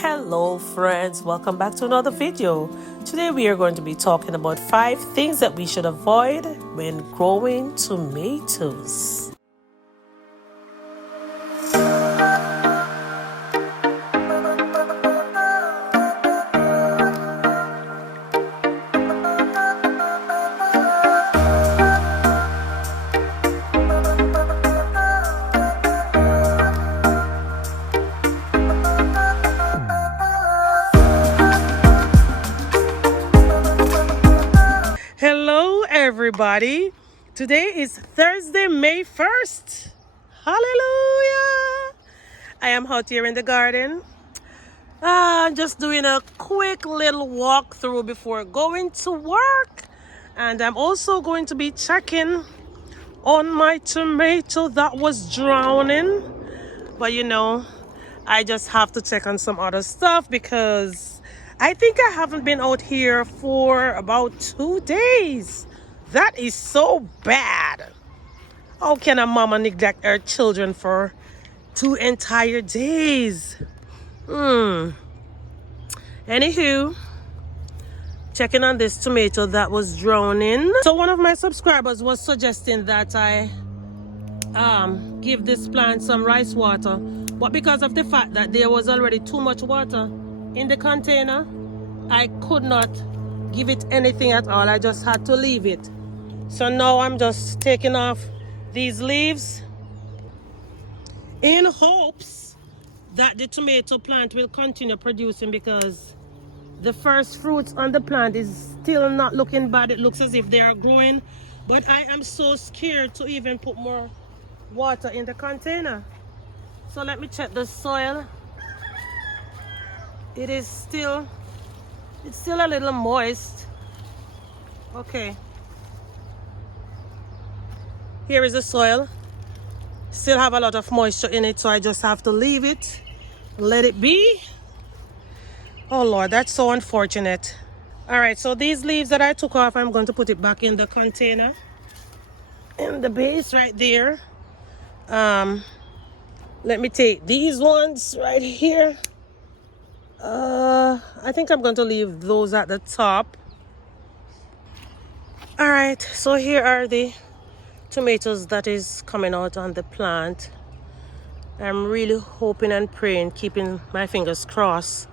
Hello friends, welcome back to another video. Today we are going to be talking about 5 things that we should avoid when growing tomatoes. Hello everybody. Today is Thursday, May 1st. Hallelujah. I am out here in the garden. Just doing a quick little walkthrough before going to work. And I'm also going to be checking on my tomato that was drowning. But you know, I just have to check on some other stuff because I think I haven't been out here for about 2 days. That is so bad. How can a mama neglect her children for 2 entire days? Anywho, checking on this tomato that was drowning. So one of my subscribers was suggesting that I give this plant some rice water, but because of the fact that there was already too much water in the container, I could not give it anything at all. I just had to leave it. So now I'm just taking off these leaves in hopes that the tomato plant will continue producing, because the first fruits on the plant is still not looking bad. It looks as if they are growing, but I am so scared to even put more water in the container. So let me check the soil. It's still a little moist. Okay, here is the soil. Still have a lot of moisture in it, so I just have to leave it, let it be. Oh Lord, that's so unfortunate. All right, so these leaves that I took off, I'm going to put it back in the container, in the base right there. Let me take these ones right here. I think I'm going to leave those at the top. All right, so here are the tomatoes that is coming out on the plant. I'm really hoping and praying, keeping my fingers crossed,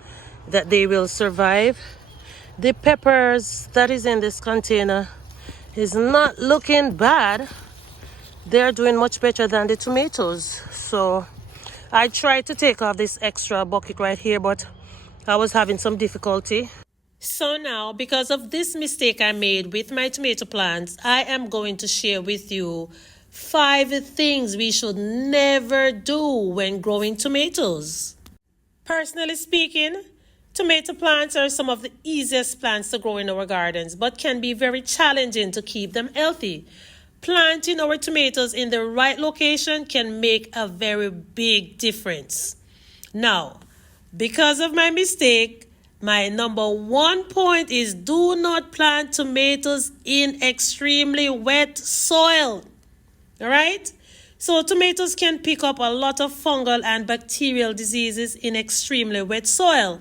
that they will survive. The peppers that is in this container is not looking bad. They're doing much better than the tomatoes. So I tried to take off this extra bucket right here, but I was having some difficulty. So now, because of this mistake I made with my tomato plants, I am going to share with you 5 things we should never do when growing tomatoes. Personally speaking, tomato plants are some of the easiest plants to grow in our gardens, but can be very challenging to keep them healthy. Planting our tomatoes in the right location can make a very big difference. Now, because of my mistake, my number 1 point is do not plant tomatoes in extremely wet soil. All right? So tomatoes can pick up a lot of fungal and bacterial diseases in extremely wet soil.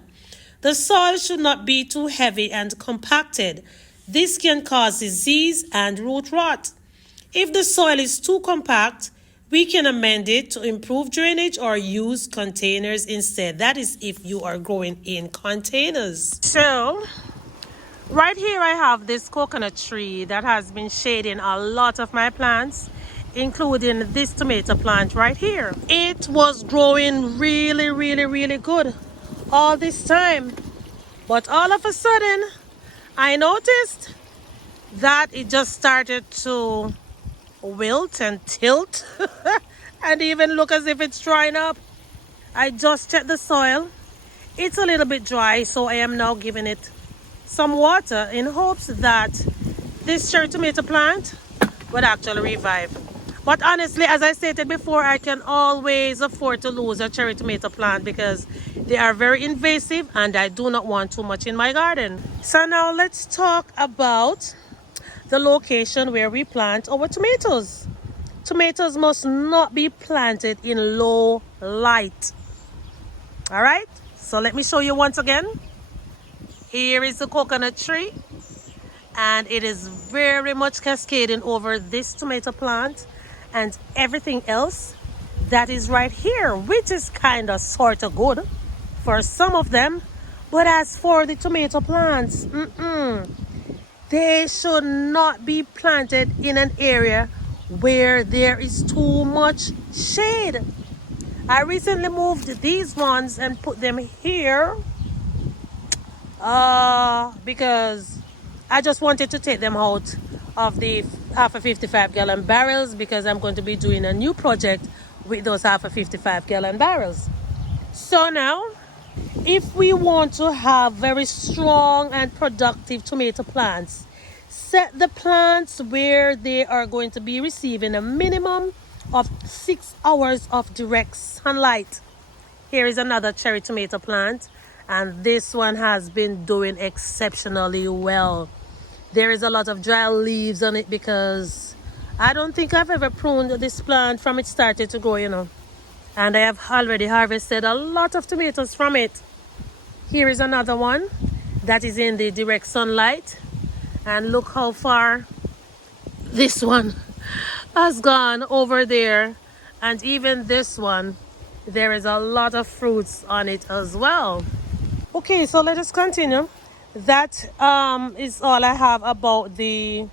The soil should not be too heavy and compacted. This can cause disease and root rot. If the soil is too compact, we can amend it to improve drainage or use containers instead. That is if you are growing in containers. So, right here I have this coconut tree that has been shading a lot of my plants, including this tomato plant right here. It was growing really good all this time. But all of a sudden, I noticed that it just started to wilt and tilt and even look as if it's drying up. I just checked the soil. It's a little bit dry, so I am now giving it some water in hopes that this cherry tomato plant would actually revive. But honestly, as I stated before, I can always afford to lose a cherry tomato plant because they are very invasive and I do not want too much in my garden. So now let's talk about the location where we plant our tomatoes. Tomatoes must not be planted in low light. All right? So let me show you once again. Here is the coconut tree, and it is very much cascading over this tomato plant and everything else that is right here, which is kind of sort of good for some of them. But as for the tomato plants, they should not be planted in an area where there is too much shade. I recently moved these ones and put them here because I just wanted to take them out of the half a 55-gallon barrels, because I'm going to be doing a new project with those half a 55-gallon barrels. So now, if we want to have very strong and productive tomato plants, set the plants where they are going to be receiving a minimum of 6 hours of direct sunlight. Here is another cherry tomato plant, and this one has been doing exceptionally well. There is a lot of dry leaves on it because I don't think I've ever pruned this plant from it started to grow, and I have already harvested a lot of tomatoes from it. Here is another one that is in the direct sunlight, and look how far this one has gone over there. And even this one, there is a lot of fruits on it as well. Okay, so let us continue. That is all I have about the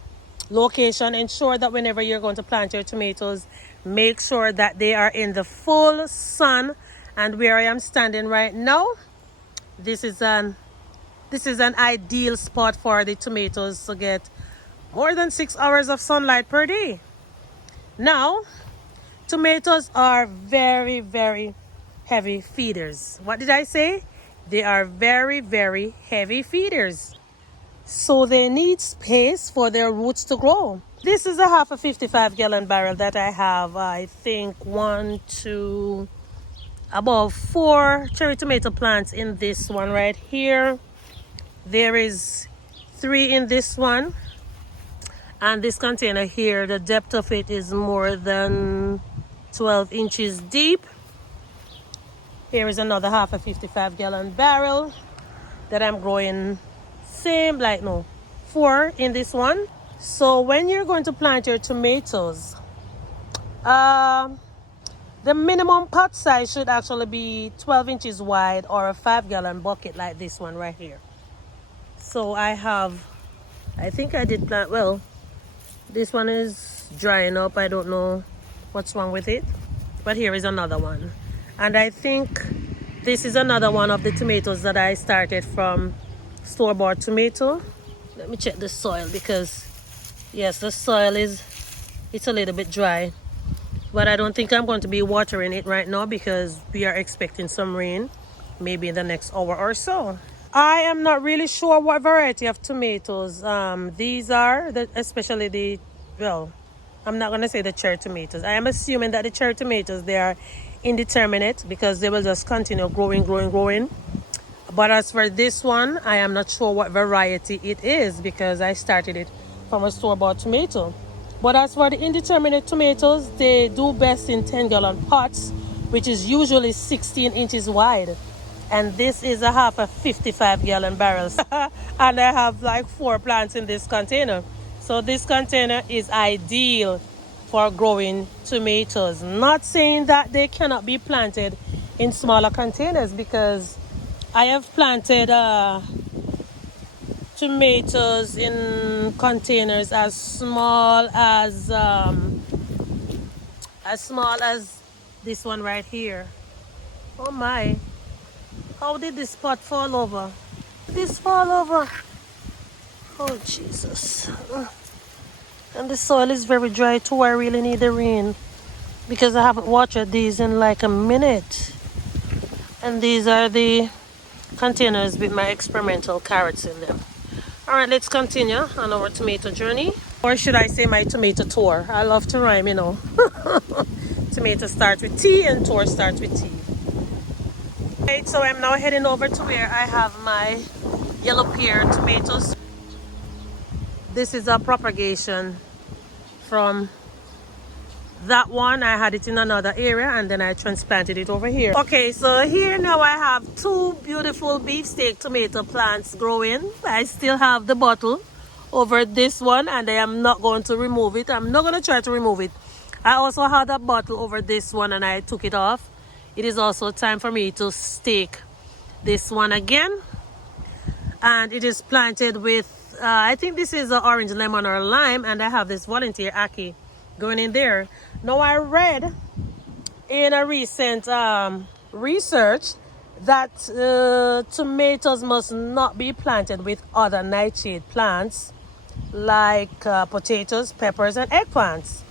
location. Ensure that whenever you're going to plant your tomatoes, make sure that they are in the full sun. And where I am standing right now, this is an ideal spot for the tomatoes to get more than 6 hours of sunlight per day. Now, tomatoes are very, very heavy feeders. What did I say? They are very, very heavy feeders. So they need space for their roots to grow. This is a half a 55-gallon barrel that I have, I think, about 4 cherry tomato plants in this one right here. There is 3 in this one. And this container here, the depth of it is more than 12 inches deep. Here is another half a 55-gallon barrel that I'm growing 4 in this one. So when you're going to plant your tomatoes, the minimum pot size should actually be 12 inches wide, or a 5-gallon bucket like this one right here. So I think I did plant, well, this one is drying up. I don't know what's wrong with it. But here is another one. And I think this is another one of the tomatoes that I started from store-bought tomato. Let me check the soil, because yes, the soil it's a little bit dry. But I don't think I'm going to be watering it right now because we are expecting some rain maybe in the next hour or so. I am not really sure what variety of tomatoes these are, especially I'm not going to say the cherry tomatoes. I am assuming that the cherry tomatoes, they are indeterminate because they will just continue growing. But as for this one, I am not sure what variety it is because I started it from a store-bought tomato. But as for the indeterminate tomatoes, they do best in 10-gallon pots, which is usually 16 inches wide. And this is a half a 55-gallon barrel. And I have like 4 plants in this container. So this container is ideal for growing tomatoes. Not saying that they cannot be planted in smaller containers, because I have planted tomatoes in containers as small as this one right here. Oh my! How did this pot fall over? Did this fall over? Oh Jesus! And the soil is very dry too. I really need the rain because I haven't watered these in like a minute. And these are the containers with my experimental carrots in them. All right, let's continue on our tomato journey. Or should I say my tomato tour? I love to rhyme, Tomato starts with T and tour starts with T. Okay, so I'm now heading over to where I have my yellow pear tomatoes. This is a propagation from That one, I had it in another area and then I transplanted it over here. Okay, so here now I have two beautiful beefsteak tomato plants growing. I still have the bottle over this one and I am not going to remove it. I'm not going to try to remove it. I also had a bottle over this one and I took it off. It is also time for me to stake this one again. And it is planted with, I think this is an orange, lemon, or lime. And I have this volunteer Aki going in there. Now I read in a recent research that tomatoes must not be planted with other nightshade plants like potatoes, peppers, and eggplants.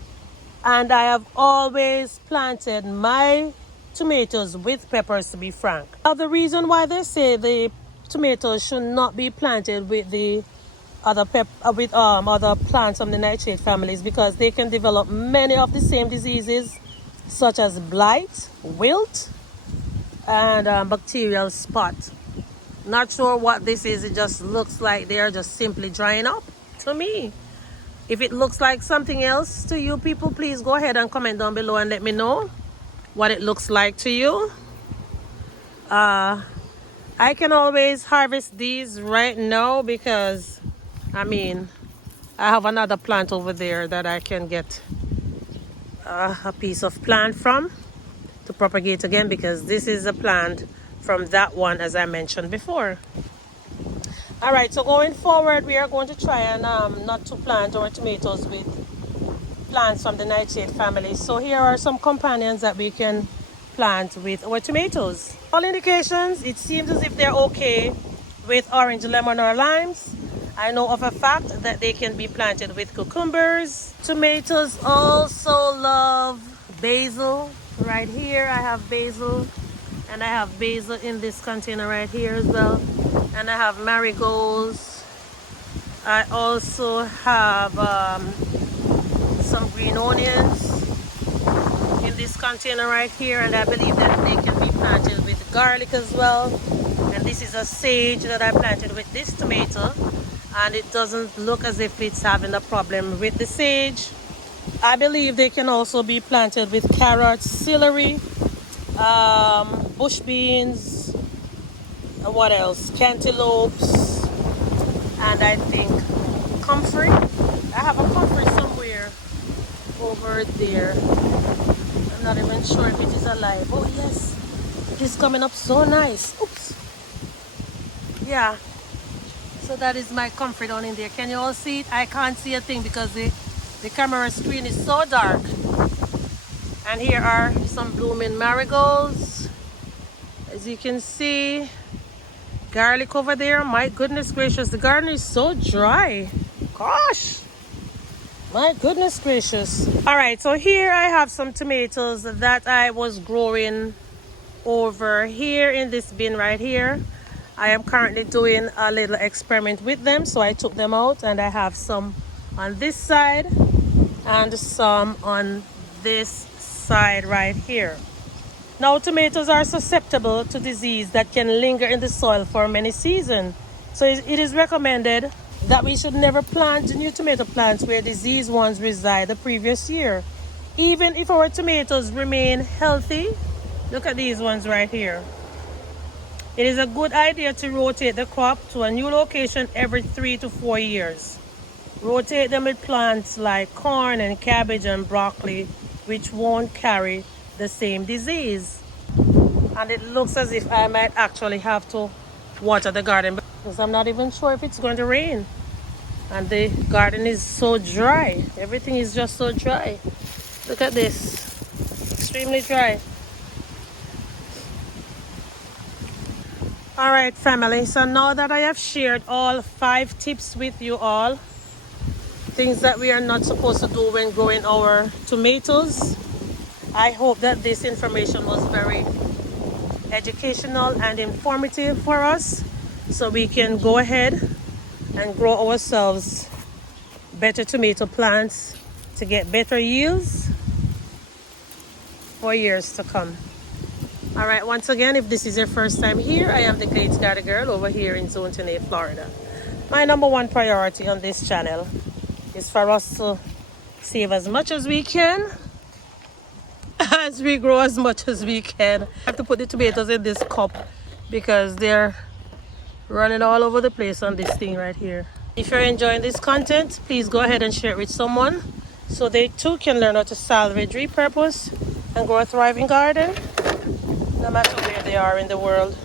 And I have always planted my tomatoes with peppers, to be frank. Now the reason why they say the tomatoes should not be planted with the other other plants from the nightshade family is because they can develop many of the same diseases such as blight, wilt, and bacterial spot. Not sure what this is. It just looks like they are just simply drying up to me. If it looks like something else to you people, please go ahead and comment down below and let me know what it looks like to you. I can always harvest these right now because I mean I have another plant over there that I can get a piece of plant from to propagate again, because this is a plant from that one as I mentioned before. All right, so going forward we are going to try and not to plant our tomatoes with plants from the nightshade family. So here are some companions that we can plant with our tomatoes. All indications, it seems as if they're okay with orange, lemon, or limes. I know of a fact that they can be planted with cucumbers. Tomatoes also love basil. Right here I have basil, and I have basil in this container right here as well, and I have marigolds. I also have some green onions in this container right here, and I believe that they can be planted with garlic as well. And this is a sage that I planted with this tomato, and it doesn't look as if it's having a problem with the sage. I believe they can also be planted with carrots, celery, bush beans, what else, cantaloupes, and I think comfrey. I have a comfrey somewhere over there. I'm not even sure if it is alive. Oh yes, it is coming up so nice. Oops. Yeah, so that is my comfrey down in there. Can you all see it? I can't see a thing because the camera screen is so dark. And here are some blooming marigolds. As you can see, garlic over there. My goodness gracious, the garden is so dry. Gosh, my goodness gracious. All right, so here I have some tomatoes that I was growing over here in this bin right here. I am currently doing a little experiment with them, so I took them out, and I have some on this side and some on this side right here. Now tomatoes are susceptible to disease that can linger in the soil for many seasons, so it is recommended that we should never plant new tomato plants where diseased ones reside the previous year. Even if our tomatoes remain healthy, look at these ones right here. It is a good idea to rotate the crop to a new location every 3 to 4 years. Rotate them with plants like corn and cabbage and broccoli, which won't carry the same disease. And it looks as if I might actually have to water the garden because I'm not even sure if it's going to rain. And the garden is so dry. Everything is just so dry. Look at this. Extremely dry. All right, family. So now that I have shared all 5 tips with you all, things that we are not supposed to do when growing our tomatoes, I hope that this information was very educational and informative for us, so we can go ahead and grow ourselves better tomato plants to get better yields for years to come. All right, once again, if this is your first time here, I am the Glades Garden Girl over here in Zone 10A, Florida. My number one priority on this channel is for us to save as much as we can as we grow as much as we can. I have to put the tomatoes in this cup because they're running all over the place on this thing right here. If you're enjoying this content, please go ahead and share it with someone so they too can learn how to salvage, repurpose, and grow a thriving garden no matter where they are in the world.